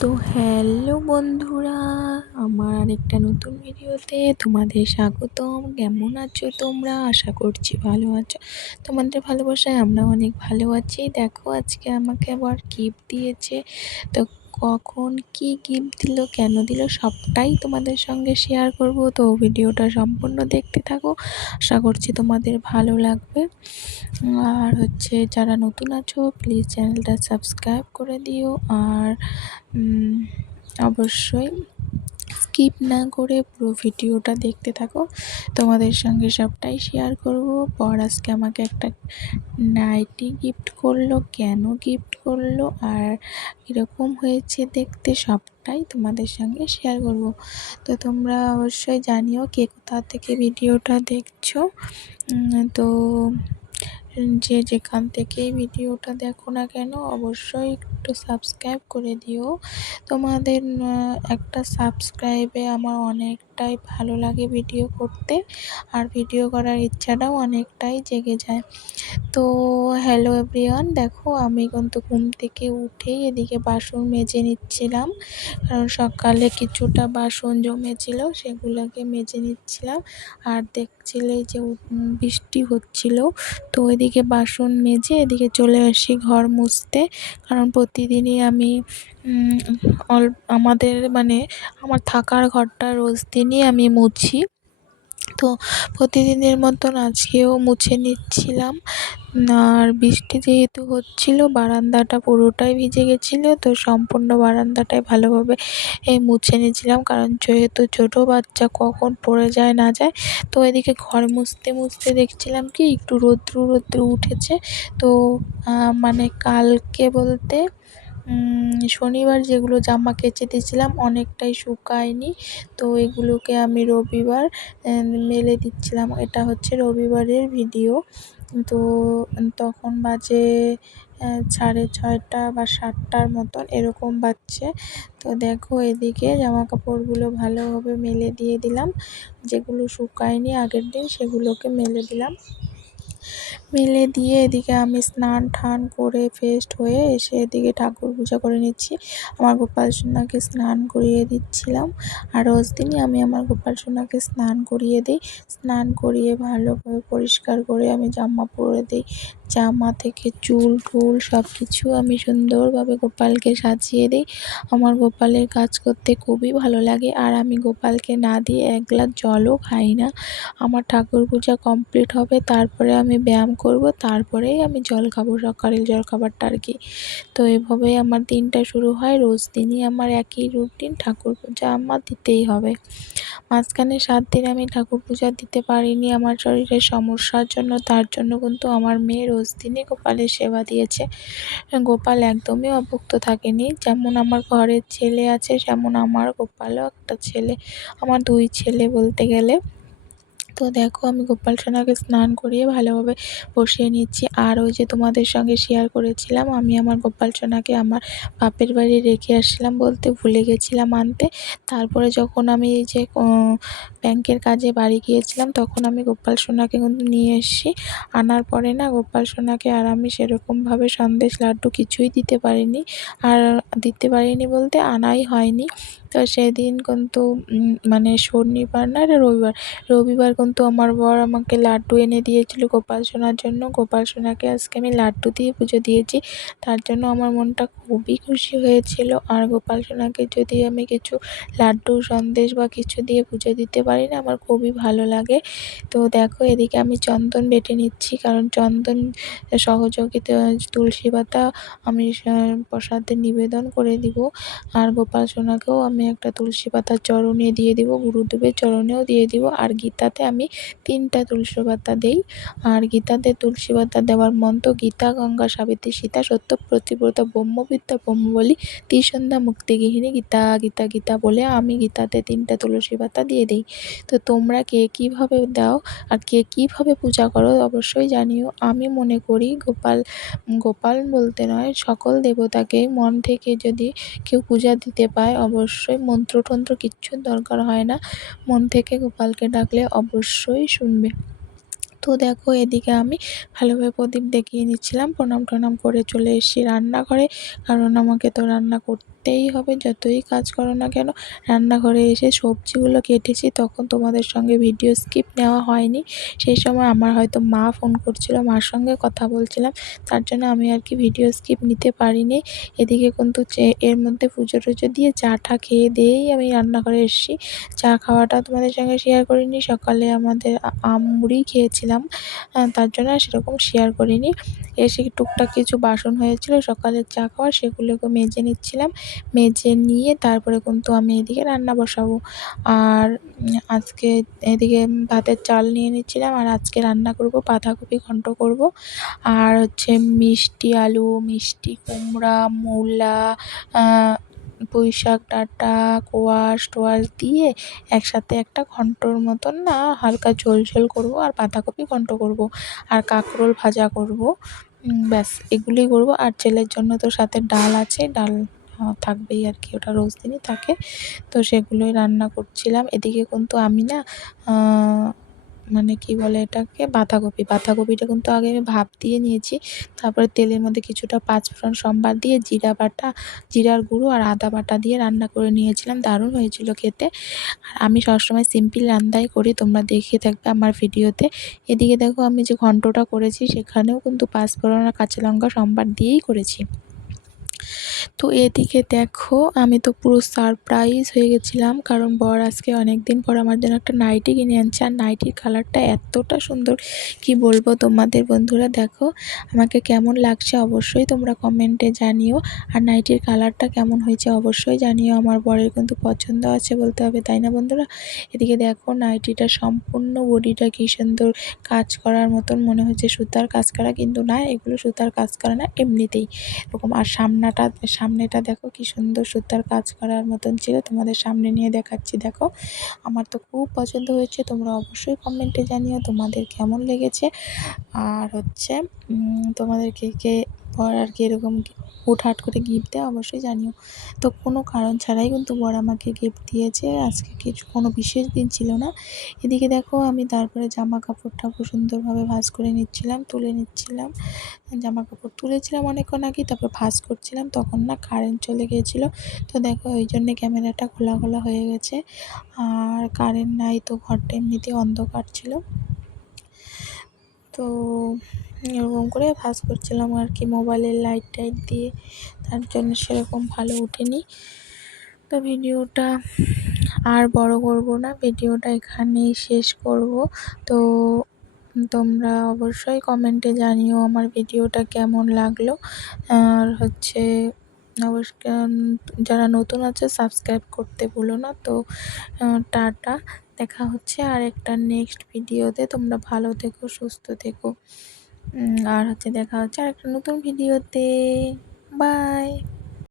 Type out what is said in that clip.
তো হ্যালো বন্ধুরা, আমার আরেকটা নতুন ভিডিওতে তোমাদের স্বাগতম। কেমন আছো তোমরা? আশা করছি ভালো আছো। তোমাদের ভালোবাসায় আমরা অনেক ভালো আছি। দেখো আজকে আমাকে আবার গিফট দিয়েছে। তো কখন কি গিফট দিল, কেন দিল, সবটাই তোমাদের সঙ্গে শেয়ার করব। তো ভিডিওটা সম্পূর্ণ দেখতে থাকো, আশা করছি তোমাদের ভালো লাগবে। আর যারা নতুন আছো প্লিজ চ্যানেলটা সাবস্ক্রাইব করে দিও। আর অবশ্যই স্কিপ না করে পুরো ভিডিওটা দেখতে থাকো, তোমাদের সঙ্গে সবটাই শেয়ার করব। আজকে আমাকে একটা নাইটি গিফট করলো, কেন গিফট করলো আর কীরকম হয়েছে দেখতে, সবটাই তোমাদের সঙ্গে শেয়ার করব। তো তোমরা অবশ্যই জানিও কে কোথা থেকে ভিডিওটা দেখছো। তো যে যেখান থেকেই ভিডিওটা দেখো না কেন অবশ্যই একটু সাবস্ক্রাইব করে দিও। তোমাদের একটা সাবস্ক্রাইবে আমার অনেকটাই ভালো লাগে ভিডিও করতে, আর ভিডিও করার ইচ্ছাটাও অনেকটাই জেগে যায়। তো হ্যালো এভরিওয়ান, দেখো আমি কিন্তু ঘুম থেকে উঠেই এদিকে বাসন মেজে নিচ্ছিলাম, কারণ সকালে কিছুটা বাসন জমেছিল, সেগুলোকে মেজে নিচ্ছিলাম। আর দেখছিলে যে বৃষ্টি হচ্ছিল, তো এদিকে বাসন মেজে এদিকে চলে আসি ঘর মুছতে। কারণ প্রতিদিনই আমি আমাদের আমার থাকার ঘরটা রোজ দিনই আমি মুছি। তো প্রতিদিনের মতন আজকেও মুছে নিচ্ছিলাম। আর বৃষ্টি যেহেতু হচ্ছিল, বারান্দাটা পুরোটাই ভিজে গেছিলো, তো সম্পূর্ণ বারান্দাটাই ভালোভাবে মুছে নিয়েছিলাম, কারণ যেহেতু ছোটো বাচ্চা কখন পড়ে যায় না যায়। তো এদিকে ঘর মুছতে মুছতে দেখছিলাম কি একটু রৌদ্র উঠেছে। তো কালকে বলতে শনিবার যেগুলো জামা কেচে দিয়েছিলাম অনেকটাই শুকায়নি, তো এগুলোকে আমি রবিবার মেলে দিচ্ছিলাম। এটা হচ্ছে রবিবারের ভিডিও। তো তখন বাজে 6:30 বা 7টার মতন এরকম বাজছে। তো দেখো এদিকে জামা কাপড়গুলো ভালোভাবে মেলে দিয়ে দিলাম, যেগুলো শুকায়নি আগের দিন সেগুলোকে মেলে দিলাম। মেলে দিয়ে এদিকে আমি স্নান টান করে ফ্রেশ হয়ে এসে এদিকে ঠাকুর পূজা করে নিচ্ছি। আমার গোপাল সোনাকে স্নান করিয়ে দিচ্ছিলাম, আর রোজ দিনই আমি আমার গোপাল সোনাকে স্নান করিয়ে দিই। স্নান করিয়ে ভালোভাবে পরিষ্কার করে আমি জামা পরে দিই। জামা থেকে চুল টুল সব কিছু আমি সুন্দরভাবে গোপালকে সাজিয়ে দিই। আমার গোপালের কাজ করতে খুবই ভালো লাগে, আর আমি গোপালকে না দিয়ে এক গ্লাস জলও খাই না। আমার ঠাকুর পূজা কমপ্লিট হবে, তারপরে আমি ব্যায়াম করব, তারপরেই আমি জল খাবো, সকালের জল খাবারটা আর কি। তো এভাবেই আমার দিনটা শুরু হয়। রোজ দিনই আমার একই রুটিন, ঠাকুর পূজা আমার দিতেই হবে। মাঝখানে 7 দিন আমি ঠাকুর পূজা দিতে পারিনি আমার শরীরের সমস্যার জন্য, তার জন্য কিন্তু আমার মেয়ে রোজ দিনই গোপালের সেবা দিয়েছে। গোপাল একদমই অভুক্ত থাকেনি। যেমন আমার ঘরের ছেলে আছে, যেমন আমার গোপালও একটা ছেলে, আমার 2 ছেলে বলতে গেলে। তো দেখো আমি গোপাল সোনাকে স্নান করিয়ে ভালোভাবে বসিয়ে নিচ্ছি। আর ওই যে তোমাদের সঙ্গে শেয়ার করেছিলাম, আমি আমার গোপাল সোনাকে আমার বাপের বাড়ি রেখে আসলাম, বলতে ভুলে গেছিলাম আনতে। তারপরে যখন আমি এই যে ব্যাংকের কাজে বাড়ি গিয়েছিলাম, তখন আমি গোপাল সোনাকে কিন্তু নিয়ে এসেছি। আনার পরে না গোপাল সোনাকে আর আমি সেরকমভাবে সন্দেশ লাড্ডু কিছুই দিতে পারিনি। আর দিতে পারিনি বলতে আনাই হয়নি। তো সেদিন কিন্তু শনিবার না রবিবার কিন্তু আমার বর আমাকে লাড্ডু এনে দিয়েছিল গোপাল সোনার জন্য। গোপাল সোনাকে আজকে আমি লাড্ডু দিয়ে পুজো দিয়েছি, তার জন্য আমার মনটা খুবই খুশি হয়েছিল। আর গোপাল সোনাকে যদি আমি কিছু লাড্ডু সন্দেশ বা কিছু দিয়ে পুজো দিতে পারি না, আমার খুবই ভালো লাগে। তো দেখো এদিকে আমি চন্দন বেটে নিচ্ছি, কারণ চন্দন সহযোগিতা তুলসী পাতা আমি প্রসাদে নিবেদন করে দিব। আর গোপাল সোনাকেও আমি একটা তুলসী পাতার চরণে দিয়ে দিব, গুরুদেবের চরণেও দিয়ে দিব। আর গীতাতে আমি 3টা তুলসী পাতা দেই। আর গীতাতে তুলসী পাতা দেওয়ার মন্ত্র গীতা গঙ্গা সাবিত্রী সীতা সত্য প্রতিব্রতা ব্রহ্মবিদ্যা ব্রহ্মবলী ত্রিসন্ধ্যা মুক্তিগৃহিণী গীতা গীতা গীতা বলে আমি গীতাতে 3টা তুলসী পাতা দিয়ে দিই। তো তোমরা কে কীভাবে দাও আর কে কীভাবে পূজা করো অবশ্যই জানিও। আমি মনে করি গোপাল বলতে নয়, সকল দেবতাকে মন থেকে যদি কেউ পূজা দিতে পায়, অবশ্যই মন্ত্রতন্ত্র কিচ্ছুর দরকার হয় না, মন থেকে গোপালকে ডাকলে অবশ্যই শুনবে। তো দেখো এদিকে আমি ভালোভাবে প্রদীপ দেখিয়ে নিচ্ছিলাম, প্রণাম টনাম করে চলে এসেছি রান্নাঘরে, কারণ আমাকে তো রান্না করতেই হবে, যতই কাজ করো না কেন। রান্নাঘরে এসে সবজিগুলো কেটেছি, তখন তোমাদের সঙ্গে ভিডিও স্কিপ নেওয়া হয়নি। সেই সময় আমার হয়তো মা ফোন করছিল, মার সঙ্গে কথা বলছিলাম, তার জন্য আমি আর কি ভিডিও স্কিপ নিতে পারিনি। এদিকে কিন্তু এর মধ্যে পুজো টুজো দিয়ে চা টা খেয়ে দিয়েই আমি রান্নাঘরে এসেছি। চা খাওয়াটা তোমাদের সঙ্গে শেয়ার করিনি, সকালে আমাদের মুড়ি খেয়েছিলাম, তার জন্য আর সেরকম শেয়ার করিনি। এসে টুকটাক কিছু বাসন হয়েছিল সকালের চা খাওয়া, সেগুলোকে মেজে নিচ্ছিলাম। মেজে নিয়ে তারপরে কিন্তু আমি এদিকে রান্না বসাবো। আর আজকে এদিকে ভাতের চাল নিয়ে নিচ্ছিলাম, আর আজকে রান্না করব বাঁধাকপি ঘন্ট করব, আর হচ্ছে মিষ্টি আলু, মিষ্টি কুমড়া, মূলা, পুঁই শাক ডাঁটা, কোয়াশ টোয়াশ দিয়ে একসাথে একটা ঘন্টর মতন না হালকা ঝোল ঝোল করব, আর বাঁধাকপি ঘন্ট করব, আর কাঁকরোল ভাজা করব। ব্যাস এগুলোই করব। আর ছেলের জন্য তো সাথে ডাল আছে, ডাল থাকবেই আর কি, ওটা রোজ দিনই থাকে। তো সেগুলোই রান্না করছিলাম। এদিকে কিন্তু আমি না মানে কি বলে এটাকে, বাঁধাকপিটা কিন্তু আগে আমি ভাপ দিয়ে নিয়েছি। তারপরে তেলের মধ্যে কিছুটা পাঁচফোড়ন সম্বার দিয়ে জিরার গুঁড়ো আর আদা বাটা দিয়ে রান্না করে নিয়েছিলাম, দারুণ হয়েছিল খেতে। আর আমি সবসময় সিম্পল রান্নাই করি, তোমরা দেখে থাকবে আমার ভিডিওতে। এদিকে দেখো আমি যে ঘন্টটা করেছি সেখানেও কিন্তু পাঁচফোড়ন আর কাঁচা লঙ্কা সম্বার দিয়েই করেছি। তো এদিকে দেখো আমি তো পুরো সারপ্রাইজ হয়ে গেছিলাম, কারণ বর আজকে অনেক দিন পর আমার জন্য একটা নাইটি কিনে আনছে, আর নাইটির কালারটা এতটা সুন্দর কি বলবো তোমাদের বন্ধুরা। দেখো আমাকে কেমন লাগছে অবশ্যই তোমরা কমেন্টে জানিও, আর নাইটির কালারটা কেমন হয়েছে অবশ্যই জানিও। আমার বরের কিন্তু পছন্দ আছে বলতে হবে, তাই না বন্ধুরা? এদিকে দেখো নাইটিটা সম্পূর্ণ বডিটা কি সুন্দর কাজ করার মতন মনে হচ্ছে, সুতার কাজ করা, কিন্তু না, এগুলো সুতার কাজ করা না, এমনিতেই এরকম। আর সামনেটা দেখো কি সুন্দর সুতার কাজ করার মতন ছিল, তোমাদের সামনে নিয়ে দেখাচ্ছি। দেখো আমার তো খুব পছন্দ হয়েছে, তোমরা অবশ্যই কমেন্টে জানিও তোমাদের কেমন লেগেছে। আর হচ্ছে তোমাদের কে বর আর কি এরকম হুটহাট করে গিফট দেয় অবশ্যই জানিও। তো কোনো কারণ ছাড়াই কিন্তু বর আমাকে গিফট দিয়েছে, আজকে কোনো বিশেষ দিন ছিল না। এদিকে দেখো আমি তারপরে জামা কাপড়টা খুব সুন্দরভাবে ভাঁজ করে নিচ্ছিলাম, তুলে নিচ্ছিলাম। জামা কাপড় তুলেছিলাম অনেকক্ষণ আগে, তারপর ভাঁজ করছিলাম, তখন না কারেন্ট চলে গিয়েছিলো। তো দেখো ওই জন্যে ক্যামেরাটা খোলা খোলা হয়ে গেছে। আর কারেন্ট নাই তো ঘরটা এমনিতেই অন্ধকার ছিল, তো এরকম করে ভাঁজ করছিলাম আর কি মোবাইলের লাইট টাইট দিয়ে, তার জন্য সেরকম ভালো ওঠেনি। তো ভিডিওটা আর বড় করব না, ভিডিওটা এখানেই শেষ করব। তো তোমরা অবশ্যই কমেন্টে জানিও আমার ভিডিওটা কেমন লাগলো। আর হচ্ছে অবশ্যই যারা নতুন আছে সাবস্ক্রাইব করতে ভুলো না। তো টাটা, দেখা হচ্ছে আর একটা নেক্সট ভিডিওতে। তোমরা ভালো থেকো, সুস্থ থেকো। আর হচ্ছে দেখা হচ্ছে আর একটা নতুন ভিডিওতে। বাই।